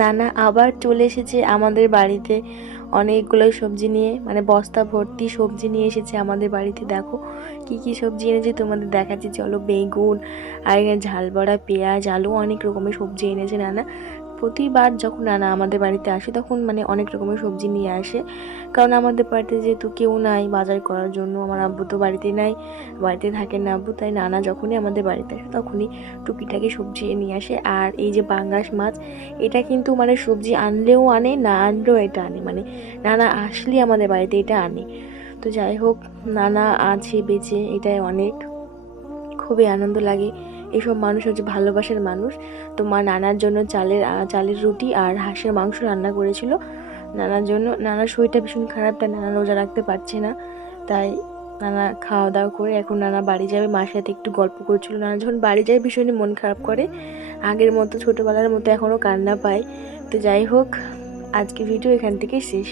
নানা আবার চলে এসেছে আমাদের বাড়িতে অনেকগুলো সবজি নিয়ে, মানে বস্তা ভর্তি সবজি নিয়ে এসেছে আমাদের বাড়িতে। দেখো কি কি সবজি এনেছে তোমাদের দেখাচ্ছি, চলো। বেগুন আর এখানে ঝাল বড়া, পেঁয়াজ, আলু, অনেক রকমের সবজি এনেছে নানা। প্রতিবার যখন নানা আমাদের বাড়িতে আসে তখন মানে অনেক রকমের সবজি নিয়ে আসে, কারণ আমাদের বাড়িতে যেহেতু কেউ নাই বাজার করার জন্য, আমার আব্বু তো বাড়িতে নাই, বাড়িতে থাকেন না আব্বু, তাই নানা যখনই আমাদের বাড়িতে আসে তখনই টুকিটাকি সবজি নিয়ে আসে। আর এই যে পাঙ্গাস মাছ, এটা কিন্তু মানে সবজি আনলেও আনে, না আনলেও এটা আনে, মানে নানা আসলেই আমাদের বাড়িতে এটা আনে। তো যাই হোক, নানা আছে বেঁচে, এটাই অনেক, খুবই আনন্দ লাগে। এসব মানুষ হচ্ছে ভালোবাসার মানুষ। তো মা নানার জন্য চালের রুটি আর হাঁসের মাংস রান্না করেছিল নানার জন্য। নানার শরীরটা ভীষণ খারাপ, তাই নানা রোজা রাখতে পারছে না, তাই নানা খাওয়া দাওয়া করে এখন নানা বাড়ি যাবে। মার সাথে একটু গল্প করছিল। নানা যখন বাড়ি যায় ভীষণই মন খারাপ করে, আগের মতো ছোটোবেলার মতো এখনও কান্না পায়। তো যাই হোক, আজকে ভিডিও এখান থেকে শেষ।